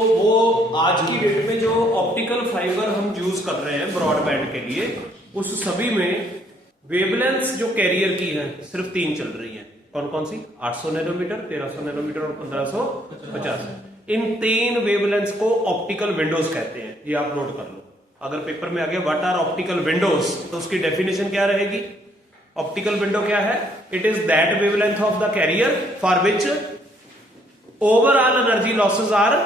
वो आज की डेट में जो ऑप्टिकल फाइबर हम यूज कर रहे हैं ब्रॉडबैंड के लिए, उस सभी में वेवलेंथ जो कैरियर की है सिर्फ 3 चल रही है। कौन कौन सी? 800 नैनोमीटर, 1300 नैनोमीटर और 1550। इन 3 वेवलेंथ को ऑप्टिकल विंडोज कहते हैं। ये आप नोट कर लो। अगर पेपर में आ गया व्हाट आर ऑप्टिकल विंडोज, तो उसकी डेफिनेशन क्या रहेगी? ऑप्टिकल विंडो क्या है? It is that wavelength of the carrier for which overall energy losses are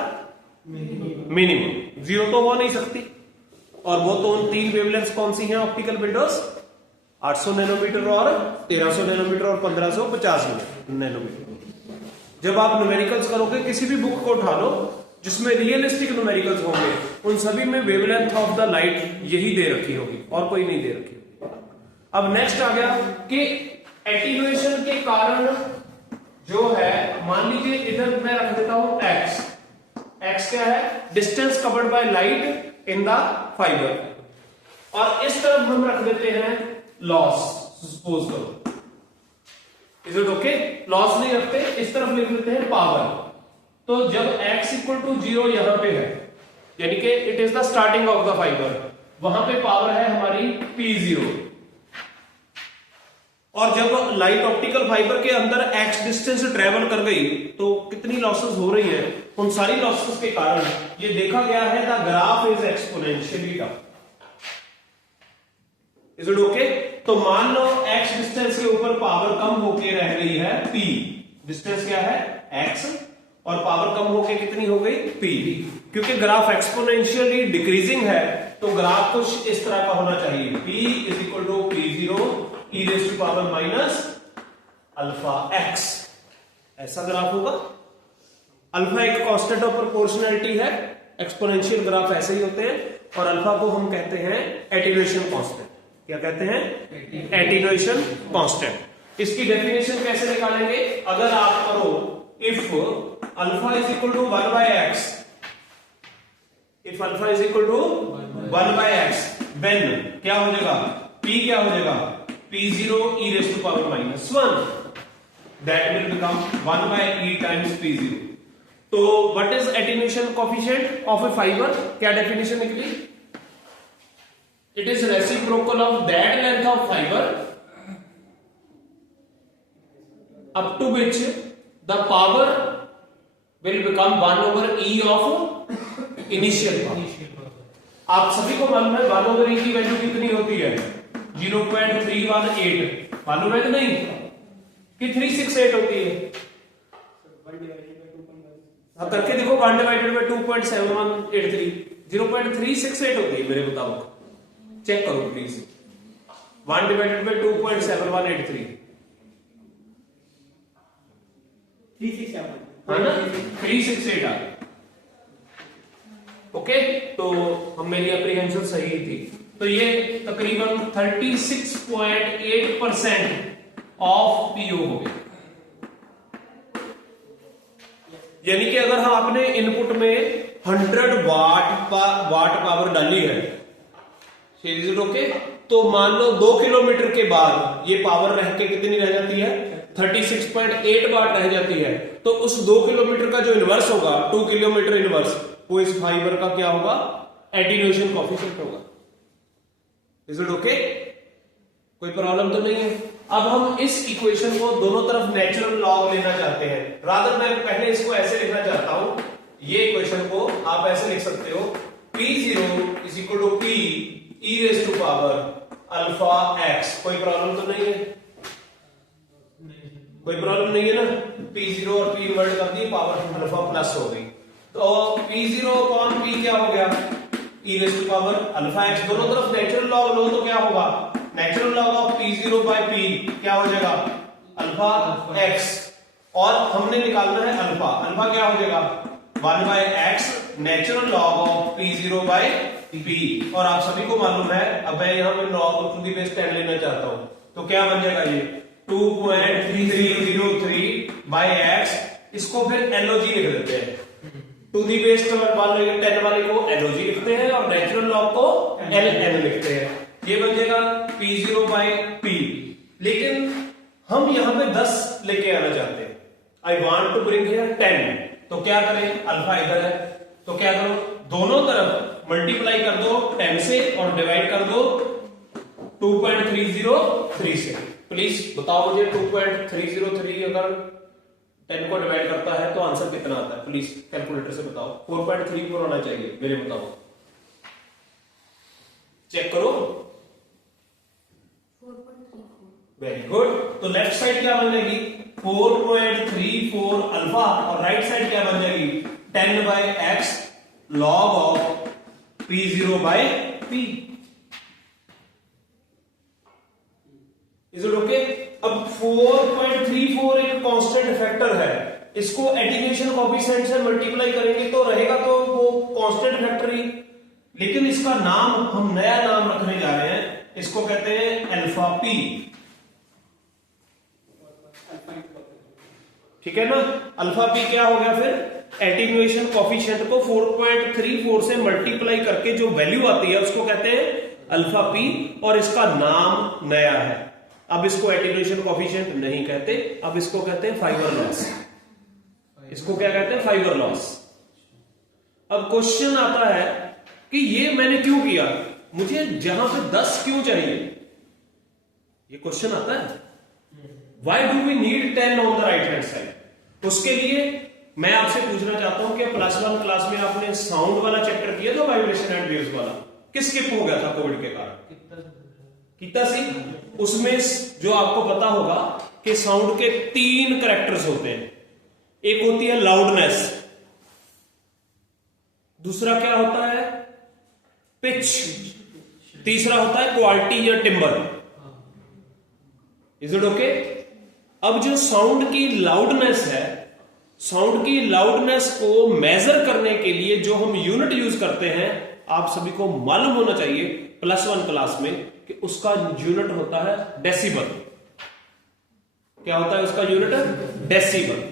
minimum. Zero तो हो नहीं सकती। और वो तो उन 3 वेवलेंथ कौन सी हैं ऑप्टिकल विंडोज? 800 नैनोमीटर और 1300 नैनोमीटर और 1550 नैनोमीटर। जब आप न्यूमेरिकल्स करोगे, किसी भी बुक को उठा लो जिसमें रियलिस्टिक न्यूमेरिकल्स होंगे, उन सभी में वेवलेंथ ऑफ द लाइट यही दे रखी होगी और कोई नहीं दे रखी होगी। अब नेक्स्ट आ गया कि एटीन्यूएशन के कारण जो है, मान लीजिए इधर मैं रख देता हूं x। x क्या है? Distance covered by light in the fibre. और इस तरफ हम रख देते हैं लॉस, सपोज करो। Is it okay? लॉस नहीं रखते, इस तरफ लिख देते हैं पावर। तो जब x इक्वल टू 0 यहां पे है, यानी कि it is the starting of the fibre, वहां पे पावर है हमारी P0। और जब लाइट ऑप्टिकल फाइबर के अंदर x डिस्टेंस ट्रेवल कर गई तो कितनी लॉसेस हो रही है? उन सारी लॉसेस के कारण ये देखा गया है the graph is exponentially down. Is it okay? तो मान लो x डिस्टेंस के ऊपर पावर कम होके रह गई है P। डिस्टेंस क्या है? x, और पावर कम होके कितनी हो गई? P। क्योंकि ग्राफ एक्सपोनेंशियली डिक्रीजिंग है तो ग्राफ कुछ इस तरह का होना चाहिए। P is equal to P0 e raise to power minus alpha x। ऐसा ग्राफ होगा। अल्फा एक कांस्टेंट ऑफ प्रोपोर्शनैलिटी है, एक्सपोनेंशियल ग्राफ ऐसे ही होते हैं। और अल्फा को हम कहते हैं एटीन्यूएशन कांस्टेंट। क्या कहते हैं? Attenuation constant. इसकी डेफिनेशन कैसे निकालेंगे? अगर आप करो if alpha is equal to 1 by x, if alpha is equal to 1 by x, then क्या हो जाएगा? P क्या हो जाएगा? P0 e raised to power minus 1, that will become 1 by e times P0. तो what is attenuation coefficient of a fiber? क्या definition निकली? It is reciprocal of that length of fiber up to which the power will become 1 over e of initial power. आप सभी को मालूम है 1 over e की value कितनी होती है? 0.318। मालूम है कि नहीं? कि 368 होती है? अब करके देखो, 1 डिवाइडेड बाय 2.7183, 0.368 होती है मेरे मुताबिक। चेक करो प्लीज। 1 डिवाइडेड बाय 2.7183, 367 है ना? 368 आ गया। ओके, तो हम मेरी अप्रीहेंशन सही थी। तो ये तकरीबन 36.8% ऑफ पीओ हो गया। यानी कि अगर हम अपने इनपुट में 100 वाट पावर डाली है, इज इट ओके? तो मान लो 2 किलोमीटर के बाद ये पावर रह के कितनी रह जाती है? 36.8 वाट रह जाती है। तो उस 2 किलोमीटर का जो इनवर्स होगा, 2 किलोमीटर इनवर्स, वो इस फाइबर का क्या होगा? एटीन्यूएशन कोएफिशिएंट होगा। Is it okay? कोई प्रॉब्लम तो नहीं है? अब हम इस इक्वेशन को दोनों तरफ नेचुरल लॉग लेना चाहते हैं। रादर मैं पहले इसको ऐसे लिखना चाहता हूं। ये इक्वेशन को आप ऐसे लिख सकते हो, P0 is equal to P e raise to power alpha x। कोई प्रॉब्लम तो नहीं है? कोई प्रॉब्लम नहीं है ना? P0 और P इन्वर्ट कर दिए, पावर अल्फा प्लस हो गई। तो P0 अपॉन P क्या हो गया? e raise to power alpha x। दोनों तरफ नेचुरल लॉग लो तो क्या होगा? Natural log of P0 by P क्या हो जाएगा? Alpha x। और हमने निकालना है अल्फा। अल्फा क्या हो जाएगा? 1 by x natural log of P0 by P। और आप सभी को मालूम है, अब मैं यहां पे लॉग टू द बेस 10 लेना चाहता हूं, तो क्या बन जाएगा? ये 2.3303 बाय x। इसको फिर LOG लिख देते हैं। टू दी बेस 10 वाले को LOG लिखते हैं और नेचुरल लॉग को LN लिखते हैं। ये बन जाएगा P0 बाय P। लेकिन हम यहां पे 10 लेके आना चाहते हैं। I want to bring here 10। तो क्या करें? अल्फा इधर है, तो क्या करो, दोनों तरफ मल्टीप्लाई कर दो 10 से और डिवाइड कर दो 2.303 से। प्लीज बताओ मुझे 2.303 अगर 10 को डिवाइड करता है तो आंसर कितना आता है? प्लीज कैलकुलेटर से बताओ। 4.34 होना चाहिए मेरे बताओ, चेक करो। 4.34। Very good. तो लेफ्ट साइड क्या बन जाएगी? 4.34 अल्फा, और राइट साइड क्या बन जाएगी? 10/x log of P0/P। Is it okay? अब 4.34 एक कांस्टेंट फैक्टर है, इसको एटीन्यूएशन कोएफिशिएंट से मल्टीप्लाई करेंगे तो रहेगा तो वो कांस्टेंट फैक्टर ही, लेकिन इसका नाम हम नया नाम रखने जा रहे हैं, इसको कहते हैं अल्फा पी। ठीक है ना? अल्फा पी क्या हो गया फिर? एटीन्यूएशन कोएफिशिएंट को 4.34 से मल्टीप्लाई करके जो वैल्यू आती है उसको कहते हैं अल्फा पी, और इसका नाम नया है। अब इसको एटीन्यूएशन कोएफिशिएंट नहीं कहते, अब इसको कहते हैं फाइबर लॉस। इसको क्या कहते हैं? Fibre loss. अब क्वेश्चन आता है कि ये मैंने क्यों किया, मुझे जहां पे 10 क्यों चाहिए, ये क्वेश्चन आता है। Why do we need 10 on the right hand side? उसके लिए मैं आपसे पूछना चाहता हूं कि +1 क्लास में आपने साउंड वाला चैप्टर किया था, वाइब्रेशन एंड वेव्स वाला, किस स्किप हो गया था कोविड के कारण? कितना सी? उसमें जो आपको पता होगा कि साउंड के 3 कैरेक्टर्स होते हैं। एक होती है लाउडनेस, दूसरा क्या होता है? पिच, तीसरा होता है क्वालिटी या टिम्बर। Is it okay? अब जो साउंड की लाउडनेस है, साउंड की लाउडनेस को मेजर करने के लिए जो हम यूनिट यूज करते हैं, आप सभी को मालूम होना चाहिए +1 क्लास में कि उसका यूनिट होता है डेसिबल। क्या होता है उसका यूनिट? डेसिबल।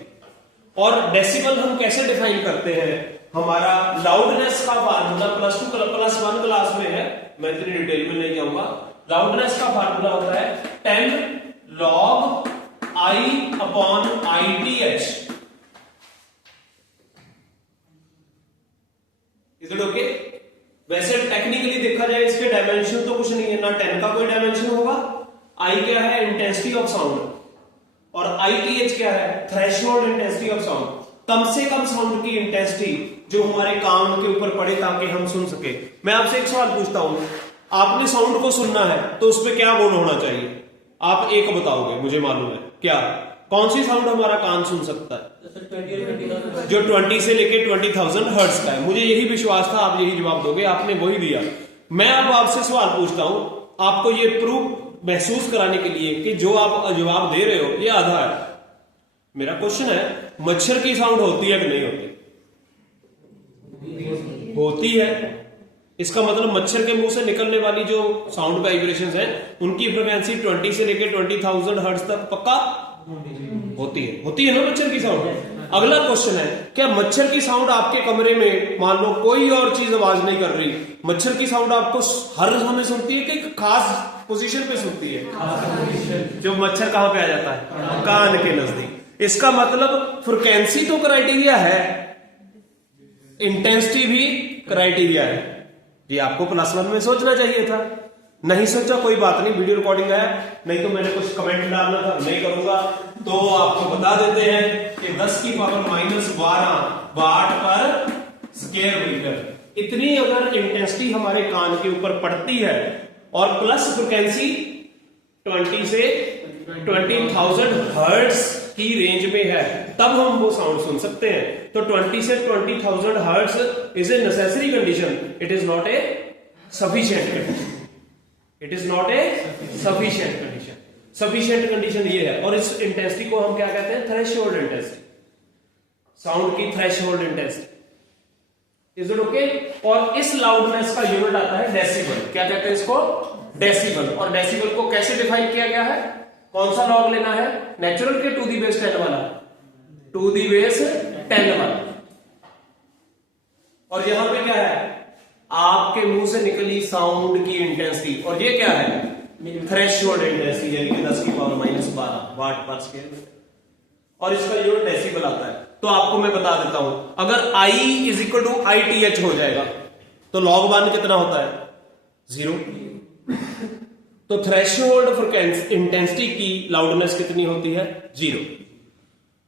और डेसिबल हम कैसे डिफाइन करते हैं? हमारा लाउडनेस का फार्मूला +1 क्लास में है, मैं इतनी डिटेल में नहीं जाऊंगा। लाउडनेस का फार्मूला होता है 10 log I/ITH। Is it okay? वैसे टेक्निकली देखा जाए इसके डायमेंशन तो कुछ नहीं है, ना 10 का कोई डायमेंशन होगा। I क्या है? इंटेंसिटी ऑफ साउंड, और ITH क्या है? Threshold intensity of sound. कम से कम साउंड की इंटेंसिटी जो हमारे कान के ऊपर पड़े ताकि हम सुन सके। मैं आपसे एक सवाल पूछता हूं, आपने साउंड को सुनना है तो उसमें क्या गुण होना चाहिए? आप एक बताओगे, मुझे मालूम है। क्या? कौन सी साउंड हमारा कान सुन सकता है? जो 20 से लेके 20,000 हर्ट्ज का है। मुझे यही विश्वास था आप यही जवाब दोगे, आपने वही दिया। मैं अब आपसे सवाल पूछता हूं, आपको ये प्रूफ महसूस कराने के लिए कि जो आप जवाब दे रहे हो ये आधा है। मेरा क्वेश्चन है, मच्छर की साउंड होती है कि नहीं होती? होती है। इसका मतलब मच्छर के मुंह से निकलने वाली जो साउंड वाइब्रेशंस हैं उनकी फ्रीक्वेंसी 20 से लेकर 20,000 हर्ट्ज तक पक्का होती है ना मच्छर की साउंड। अगला क्वेश्चन है, क्या मच्छर की साउंड आपके कमरे में, मान लो कोई और चीज आवाज नहीं कर रही, मच्छर की साउंड आपको हर समय सुनती है कि खास पोजीशन पे सुनती है? जो मच्छर कहां पे आ जाता है? कान के नजदीक। इसका मतलब फ्रीक्वेंसी तो क्राइटेरिया है, इंटेंसिटी भी क्राइटेरिया है। ये आपको +1 में सोचना चाहिए था, नहीं सोचा, कोई बात नहीं, वीडियो रिकॉर्डिंग है, नहीं तो मैंने कुछ कमेंट डालना था, नहीं करूंगा। तो आपको बता देते हैं कि 10 की पावर -12 वाट पर स्क्वायर मीटर, इतनी अगर इंटेंसिटी हमारे कान के ऊपर पड़ती है और प्लस फ्रीक्वेंसी 20 से 20,000 हर्ट्ज की रेंज में है, तब हम वो साउंड सुन सकते हैं। तो 20 से 20,000 hertz is a necessary condition, it is not a sufficient condition. It is not a sufficient condition. Sufficient condition ये है, और इस इंटेंसिटी को हम क्या कहते हैं? थ्रेशोल्ड इंटेंसिटी, साउंड की threshold intensity. Is it okay? और इस लाउडनेस का यूनिट आता है डेसिबल। क्या कहते हैं इसको? डेसिबल। और डेसिबल को कैसे डिफाइन किया गया है? कौन सा लॉग लेना है? नेचुरल के 2⁻10 वाला, 2⁻10 वाला। और यहां पे क्या है? आपके मुंह से निकली साउंड की इंटेंसिटी, और ये क्या है? थ्रेशोल्ड इंटेंसिटी, यानी कि 10 की पावर -12 वाट पर स्क्वायर मीटर। और इसका यूनिट डेसिबल आता है। तो आपको मैं बता देता हूं, अगर I is equal to ITH हो जाएगा तो log 1 कितना होता है 0। तो थ्रेशोल्ड फ्रीक्वेंसी इंटेंसिटी की लाउडनेस कितनी होती है 0,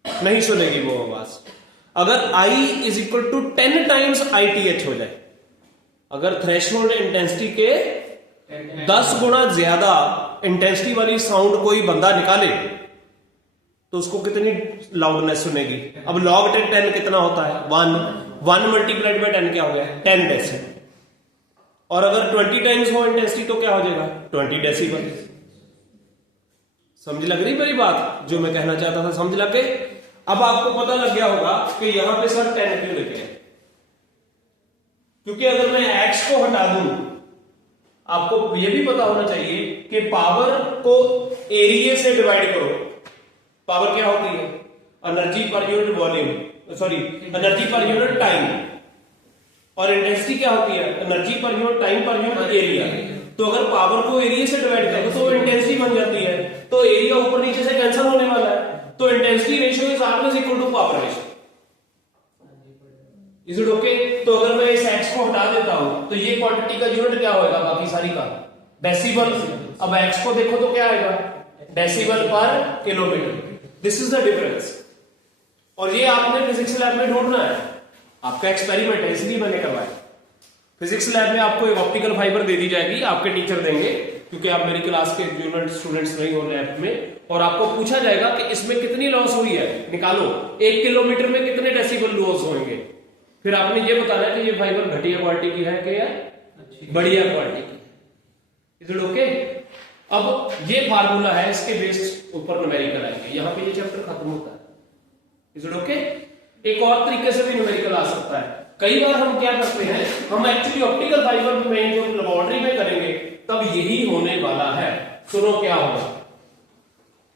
नहीं सुनेगी वो आवाज। अगर I is equal to 10 times ITH हो जाए, अगर थ्रेशोल्ड इंटेंसिटी के 10 गुना ज्यादा इंटेंसिटी वाली साउंड कोई बंदा निकाले तो उसको कितनी लाउडनेस सुनेगी। अब log 10 कितना होता है 1 मल्टीप्लाइड बाय 10 क्या हो गया 10 डेसिबल। और अगर 20 टाइम्स हो इंटेंसिटी तो क्या हो जाएगा 20 डेसिबल। समझ लग रही मेरी बात, जो मैं कहना चाहता था समझ लग गए। अब आपको पता लग गया होगा कि यहां पे सर 10 क्यों लिखे हैं, क्योंकि अगर मैं x को हटा दूं, आपको यह भी पता होना चाहिए कि पावर को एरिया से डिवाइड करो। पावर क्या होती है energy per unit volume, sorry energy per unit time, और इंटेंसिटी क्या होती है energy per unit time per unit area. तो अगर पावर को एरिया से डिवाइड करो तो इंटेंसिटी बन जाती है, तो एरिया ऊपर नीचे से कैंसिल होने वाला है, तो intensity ratio is always equal to power ratio. Is it okay. तो अगर मैं इस x को हटा देता हूं तो ये क्वांटिटी का यूनिट क्या होगा बाकी सारी का डेसिबल। अब x को देखो तो क्या आएगा डेसिबल पर kilometre. This is the difference, और ये आपने फिजिक्स लैब में ढूंढना है, आपका एक्सपेरिमेंट है इसलिए मैंने करवाया। फिजिक्स लैब में आपको एक ऑप्टिकल फाइबर दे दी जाएगी, आपके टीचर देंगे, क्योंकि आप मेरी क्लास के स्टूडेंट्स नहीं हो लैब में, और आपको पूछा जाएगा कि इसमें कितनी लॉस हुई है, निकालो 1 किलोमीटर में कितने डेसिबल लॉस होंगे। फिर आपने ये बताना है कि ये फाइबर घटिया क्वालिटी की है कि या बढ़िया क्वालिटी की। Is it okay. अब ये फार्मूला है, इसके बेस्ड ऊपर न्यूमेरिकल आएंगे, यहां पे ये चैप्टर खत्म होता है। Is it okay. एक और तरीके से भी न्यूमेरिकल आ सकता है। कई बार हम क्या करते हैं, हम एक्चुअली ऑप्टिकल फाइबर में जो लेबोरेटरी में करेंगे तब यही होने वाला है। सुनो क्या होगा।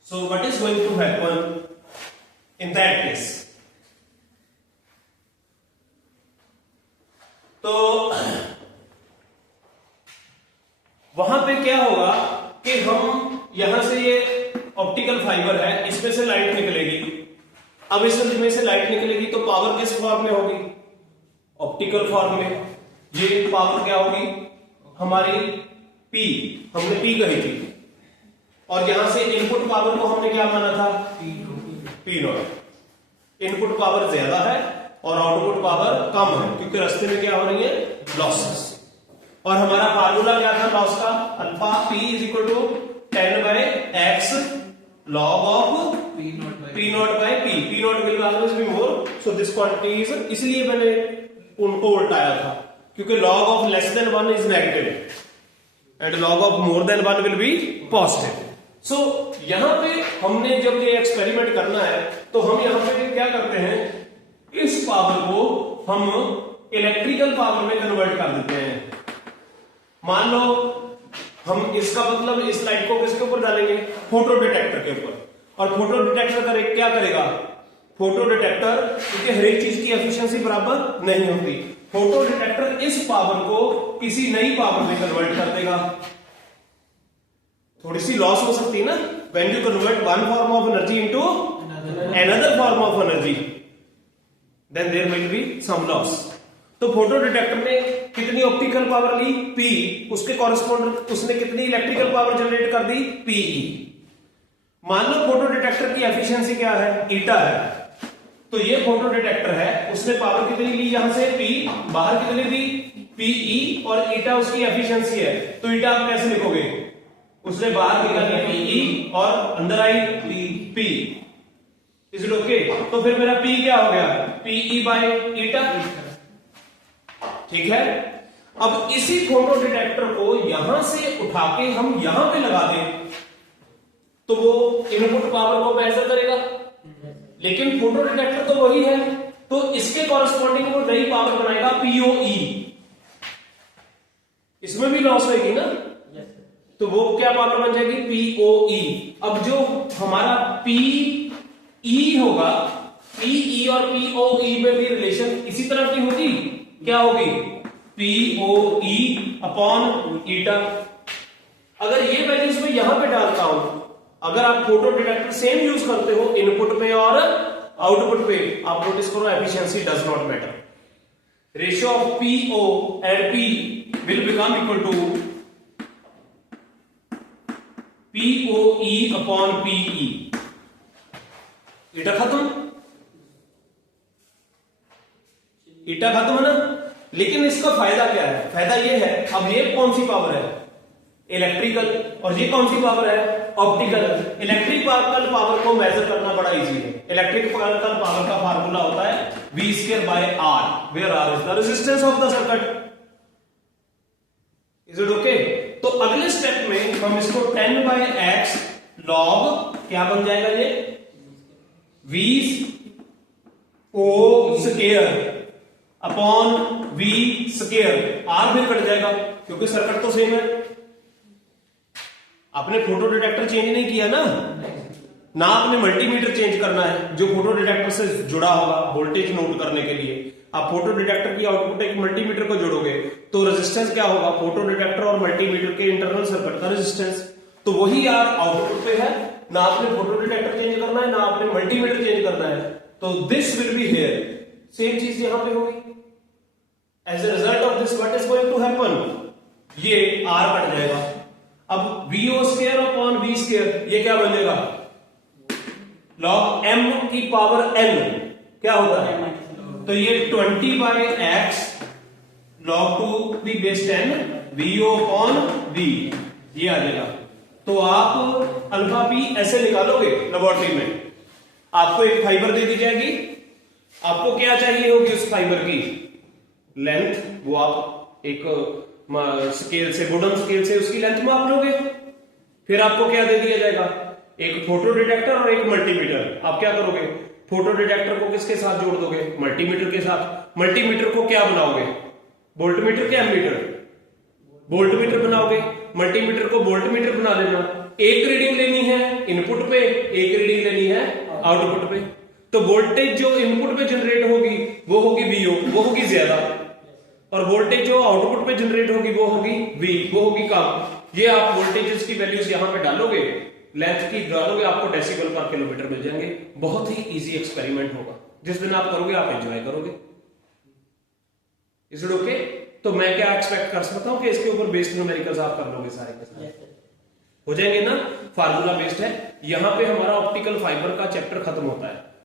So what is going to happen in that case. तो वहां पे क्या होगा कि हम यहां से ये ऑप्टिकल फाइबर है, इसमें से लाइट निकलेगी। अब इसमें से लाइट निकलेगी तो पावर किस फॉर्म में होगी ऑप्टिकल फॉर्म में। ये पावर क्या होगी हमारी P, हमने P कही थी, और यहां से इनपुट पावर को हमने क्या माना था P0। इनपुट पावर ज्यादा है और आउटपुट पावर कम है, क्योंकि रास्ते में क्या हो रही है लॉसेस। और हमारा फार्मूला क्या था लॉस का, alpha P is equal to 10 by x log of P0 by P। P0 will always be more, so this quantity is, इसलिए मैंने उनको उल्टाया था, क्योंकि log of less than 1 is negative and log of more than 1 will be positive। so यहां पे हमने जब ये एक्सपेरिमेंट करना है तो हम यहां पे क्या करते हैं, इस पावर को हम इलेक्ट्रिकल पावर में कन्वर्ट कर देते हैं। मान लो हम इसका मतलब इस लाइट को किसके ऊपर डालेंगे फोटो डिटेक्टर के ऊपर, और फोटो डिटेक्टर क्या करेगा फोटो डिटेक्टर, क्योंकि हर एक चीज की एफिशिएंसी बराबर नहीं होती, फोटो डिटेक्टर इस पावर को किसी नई पावर में कन्वर्ट कर देगा। थोड़ी सी लॉस हो सकती है ना, when you convert one form of energy into another form of energy then there will be some loss. तो फोटो डिटेक्टर ने कितनी ऑप्टिकल पावर ली P, उसके कॉरेस्पॉन्ड उसने कितनी इलेक्ट्रिकल पावर जनरेट कर दी PE। मान लो फोटो डिटेक्टर की एफिशिएंसी क्या है ईटा है, तो ये फोटो डिटेक्टर है, उसने पावर कितनी ली यहां से P, बाहर कितनी दी PE, और ईटा उसकी एफिशिएंसी है। तो ईटा आप कैसे लिखोगे, उसने बाहर निकाली PE और अंदर आई P। Is it okay. तो फिर मेरा P क्या हो गया PE बाय ईटा, ठीक है। अब इसी फोटो डिटेक्टर को यहां से उठा के हम यहां पे लगा दें तो वो इनपुट पावर को मेजर करेगा, लेकिन फोटो डिटेक्टर तो वही है, तो इसके कॉरेस्पॉन्डिंग वो नई पावर बनाएगा POE। इसमें भी लॉस होगी ना, तो वो क्या पावर बन जाएगी POE। अब जो हमारा PE होगा, PE और POE में भी रिलेशन इसी तरह की होगी, क्या होगी POE अपॉन ईटा। अगर ये वैल्यूज मैं यहां पे डालता हूं, अगर आप फोटो डिटेक्टर सेम यूज करते हो इनपुट में और आउटपुट पे आप नोटिस करो efficiency does not matter, ratio of PO and P will become equal to POE upon PE। Eta खत्म, ईटा खत्म है ना। लेकिन इसका फायदा क्या है, फायदा ये है, अब ये कौन सी पावर है, इलेक्ट्रिकल, और ये कौन सी पावर है, ऑप्टिकल। इलेक्ट्रिकल पावर को मेजर करना बड़ा इजी है। इलेक्ट्रिकल पावर का फार्मूला होता है V²/R, where R is the resistance of the circuit. Is it okay? तो अगले स्टेप में हम इसको 10/X log क्या बन जाएगा, ये V² अपॉन V², R भी कट जाएगा क्योंकि सर्किट तो सेम है। आपने फोटो डिटेक्टर चेंज नहीं किया ना आपने मल्टीमीटर चेंज करना है जो फोटो डिटेक्टर से जुड़ा होगा वोल्टेज नोट करने के लिए। आप फोटो डिटेक्टर की आउटपुट एक मल्टीमीटर को जोड़ोगे तो रेजिस्टेंस क्या होगा, फोटो डिटेक्टर और मल्टीमीटर के इंटरनल सर्किट का रेजिस्टेंस। तो वही यार आउटपुट पे है, ना आपने फोटो डिटेक्टर चेंज करना है ना आपने मल्टीमीटर चेंज करना है। तो this will be here, same चीज यहां पे होगी। As a result of this what is going to happen, ये R कट जाएगा। अब VO² अपॉन V², ये क्या बनेगा, log m की पावर n क्या होता है, तो ये 20/X log 2⁻10 VO upon V, ये आ जाएगा। तो आप अल्फा P ऐसे निकालोगे लेबोरेटरी में, आपको एक फाइबर दे दी जाएगी, आपको क्या चाहिए होगी उस फाइबर की लेंथ, वो आप एक स्केल से, वुडन स्केल से उसकी लेंथ माप लोगे। फिर आपको क्या दे दिया जाएगा, एक फोटो डिटेक्टर और एक मल्टीमीटर। आप क्या करोगे, फोटो डिटेक्टर को किसके साथ जोड़ दोगे, मल्टीमीटर के साथ। मल्टीमीटर को क्या बनाओगे, वोल्टमीटर के एमीटर, वोल्टमीटर बनाओगे। मल्टीमीटर को वोल्टमीटर बना देना। एक रीडिंग लेनी है इनपुट पे, एक रीडिंग लेनी है आउटपुट पे। तो वोल्टेज जो इनपुट पे जनरेट होगी वो होगी VO, वो होगी ज्यादा, और वोल्टेज जो आउटपुट पे जनरेट होगी वो होगी V, वो होगी कम। ये आप वोल्टेजेस की वैल्यूज यहां पे डालोगे, लेंथ की डालोगे, आपको डेसिबल पर किलोमीटर मिल जाएंगे। बहुत ही इजी एक्सपेरिमेंट होगा, जिस दिन आप करोगे आप एंजॉय करोगे। Is it okay? तो मैं क्या एक्सपेक्ट कर सकता हूं कि इसके ऊपर बेस्ड न्यूमेरिकल्स आप कर लोगे सारे के सारे, हो जाएंगे ना। फार्मूला बेस्ड है। यहां पे हमारा ऑप्टिकल फाइबर का चैप्टर खत्म होता है।